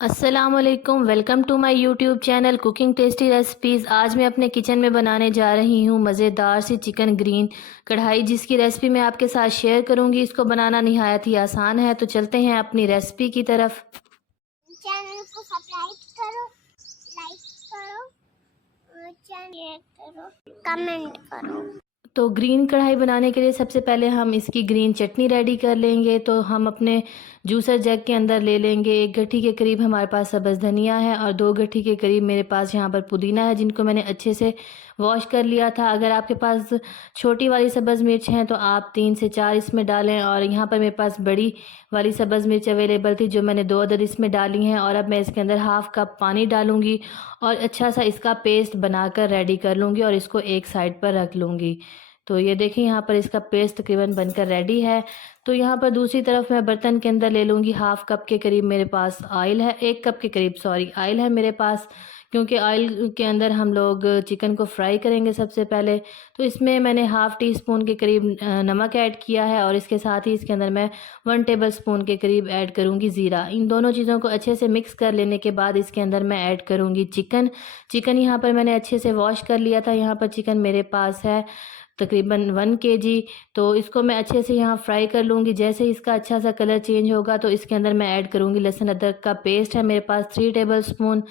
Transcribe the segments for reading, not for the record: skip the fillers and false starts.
अस्सलामुअलैकुम, welcome to my YouTube channel cooking tasty recipes. आज मैं अपने किचन में बनाने जा रही हूँ मज़ेदार सी चिकन ग्रीन कढ़ाई, जिसकी रेसिपी मैं आपके साथ शेयर करूँगी। इसको बनाना निहायत ही आसान है, तो चलते हैं अपनी रेसिपी की तरफ। चैनल को सब्सक्राइब करो, लाइक करो, शेयर करो, कमेंट करो। तो ग्रीन कढ़ाई बनाने के लिए सबसे पहले हम इसकी ग्रीन चटनी रेडी कर लेंगे। तो हम अपने जूसर जग के अंदर ले लेंगे 1 गट्ठी के करीब हमारे पास सब्ज़ धनिया है और 2 गट्ठी के करीब मेरे पास यहाँ पर पुदीना है, जिनको मैंने अच्छे से वॉश कर लिया था। अगर आपके पास छोटी वाली सब्ज़ मिर्च हैं तो आप 3 से 4 इसमें डालें, और यहाँ पर मेरे पास बड़ी वाली सब्ज़ मिर्च अवेलेबल थी जो मैंने 2 अदद इसमें डाली हैं। और अब मैं इसके अंदर हाफ़ कप पानी डालूँगी और अच्छा सा इसका पेस्ट बनाकर रेडी कर लूँगी और इसको एक साइड पर रख लूँगी। तो ये देखिए यहाँ पर इसका पेस्ट तकरीबन बनकर रेडी है। तो यहाँ पर दूसरी तरफ मैं बर्तन के अंदर ले लूँगी हाफ़ कप के करीब मेरे पास ऑयल है, 1 कप के करीब ऑयल है मेरे पास, क्योंकि ऑयल के अंदर हम लोग चिकन को फ्राई करेंगे सबसे पहले। तो इसमें मैंने हाफ़ टी स्पून के करीब नमक ऐड किया है और इसके साथ ही इसके अंदर मैं 1 टेबल स्पून के करीब ऐड करूँगी ज़ीरा। इन दोनों चीज़ों को अच्छे से मिक्स कर लेने के बाद इसके अंदर मैं ऐड करूँगी चिकन यहाँ पर मैंने अच्छे से वॉश कर लिया था। यहाँ पर चिकन मेरे पास है तकरीबन 1 केजी। तो इसको मैं अच्छे से यहाँ फ्राई कर लूँगी। जैसे ही इसका अच्छा सा कलर चेंज होगा तो इसके अंदर मैं ऐड करूँगी लहसुन अदरक का पेस्ट है मेरे पास 3 टेबल स्पून।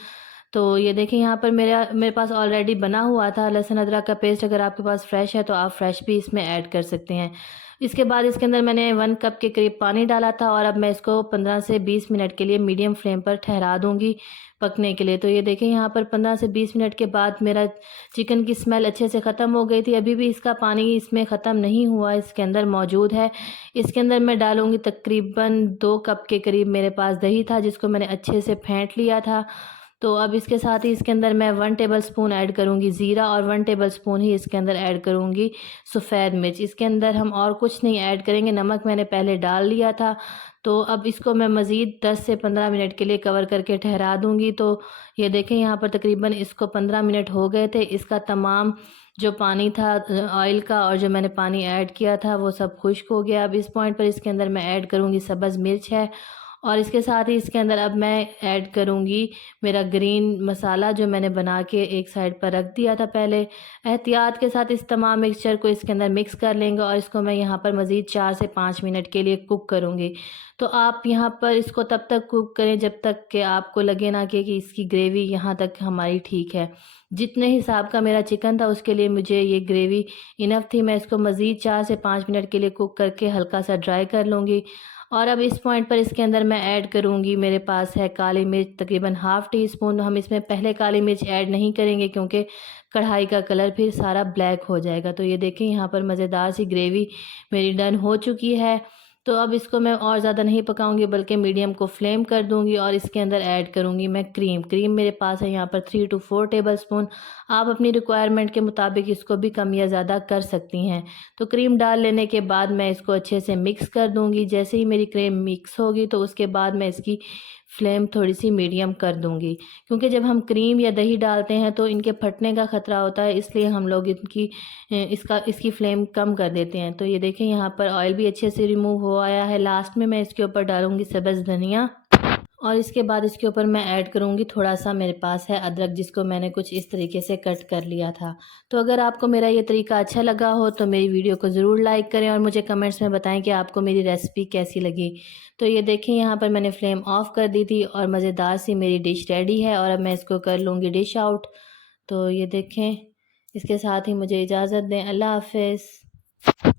तो ये देखिए यहाँ पर मेरे पास ऑलरेडी बना हुआ था लहसुन अदरक का पेस्ट। अगर आपके पास फ्रेश है तो आप फ्रेश भी इसमें ऐड कर सकते हैं। इसके बाद इसके अंदर मैंने 1 कप के करीब पानी डाला था और अब मैं इसको 15 से 20 मिनट के लिए मीडियम फ्लेम पर ठहरा दूँगी पकने के लिए। तो ये देखें यहाँ पर 15 से 20 मिनट के बाद मेरा चिकन की स्मेल अच्छे से ख़त्म हो गई थी। अभी भी इसका पानी इसमें ख़त्म नहीं हुआ, इसके अंदर मौजूद है। इसके अंदर मैं डालूँगी तकरीबन 2 कप के करीब मेरे पास दही था, जिसको मैंने अच्छे से फेंट लिया था। तो अब इसके साथ ही इसके अंदर मैं 1 टेबल स्पून ऐड करूँगी ज़ीरा और 1 टेबल स्पून ही इसके अंदर ऐड करूँगी सफ़ेद मिर्च। इसके अंदर हम और कुछ नहीं ऐड करेंगे, नमक मैंने पहले डाल लिया था। तो अब इसको मैं मज़ीद 10 से 15 मिनट के लिए कवर करके ठहरा दूँगी। तो ये देखें यहाँ पर तकरीबन इसको 15 मिनट हो गए थे। इसका तमाम जो पानी था ऑयल का और जो मैंने पानी ऐड किया था वो सब खुश्क हो गया। अब इस पॉइंट पर इसके अंदर मैं ऐड करूँगी सब्ज़ मिर्च है और इसके साथ ही इसके अंदर अब मैं ऐड करूँगी मेरा ग्रीन मसाला जो मैंने बना के एक साइड पर रख दिया था पहले। एहतियात के साथ इस तमाम मिक्सचर को इसके अंदर मिक्स कर लेंगे और इसको मैं यहाँ पर मज़ीद 4 से 5 मिनट के लिए कुक करूँगी। तो आप यहाँ पर इसको तब तक कुक करें जब तक कि आपको लगे ना कि इसकी ग्रेवी यहाँ तक हमारी ठीक है। जितने हिसाब का मेरा चिकन था उसके लिए मुझे ये ग्रेवी इनफ थी। मैं इसको मज़ीद 4 से 5 मिनट के लिए कुक करके हल्का सा ड्राई कर लूँगी। और अब इस पॉइंट पर इसके अंदर मैं ऐड करूँगी, मेरे पास है काली मिर्च तकरीबन हाफ़ टी स्पून। हम इसमें पहले काली मिर्च ऐड नहीं करेंगे क्योंकि कढ़ाई का कलर फिर सारा ब्लैक हो जाएगा। तो ये देखें यहाँ पर मज़ेदार सी ग्रेवी मेरी डन हो चुकी है। तो अब इसको मैं और ज़्यादा नहीं पकाऊंगी बल्कि मीडियम को फ्लेम कर दूंगी और इसके अंदर ऐड करूंगी मैं क्रीम मेरे पास है यहाँ पर 3 to 4 टेबल स्पून। आप अपनी रिक्वायरमेंट के मुताबिक इसको भी कम या ज़्यादा कर सकती हैं। तो क्रीम डाल लेने के बाद मैं इसको अच्छे से मिक्स कर दूंगी। जैसे ही मेरी क्रीम मिक्स होगी तो उसके बाद मैं इसकी फ्लेम थोड़ी सी मीडियम कर दूंगी, क्योंकि जब हम क्रीम या दही डालते हैं तो इनके फटने का ख़तरा होता है, इसलिए हम लोग इसकी फ्लेम कम कर देते हैं। तो ये देखें यहाँ पर ऑयल भी अच्छे से रिमूव हो आया है। लास्ट में मैं इसके ऊपर डालूंगी सब्ज़ धनिया और इसके बाद इसके ऊपर मैं ऐड करूँगी थोड़ा सा मेरे पास है अदरक, जिसको मैंने कुछ इस तरीके से कट कर लिया था। तो अगर आपको मेरा ये तरीका अच्छा लगा हो तो मेरी वीडियो को ज़रूर लाइक करें और मुझे कमेंट्स में बताएं कि आपको मेरी रेसिपी कैसी लगी। तो ये देखें यहाँ पर मैंने फ्लेम ऑफ़ कर दी थी और मज़ेदार सी मेरी डिश रेडी है और अब मैं इसको कर लूँगी डिश आउट। तो ये देखें, इसके साथ ही मुझे इजाज़त दें। अल्लाह हाफ़िज़।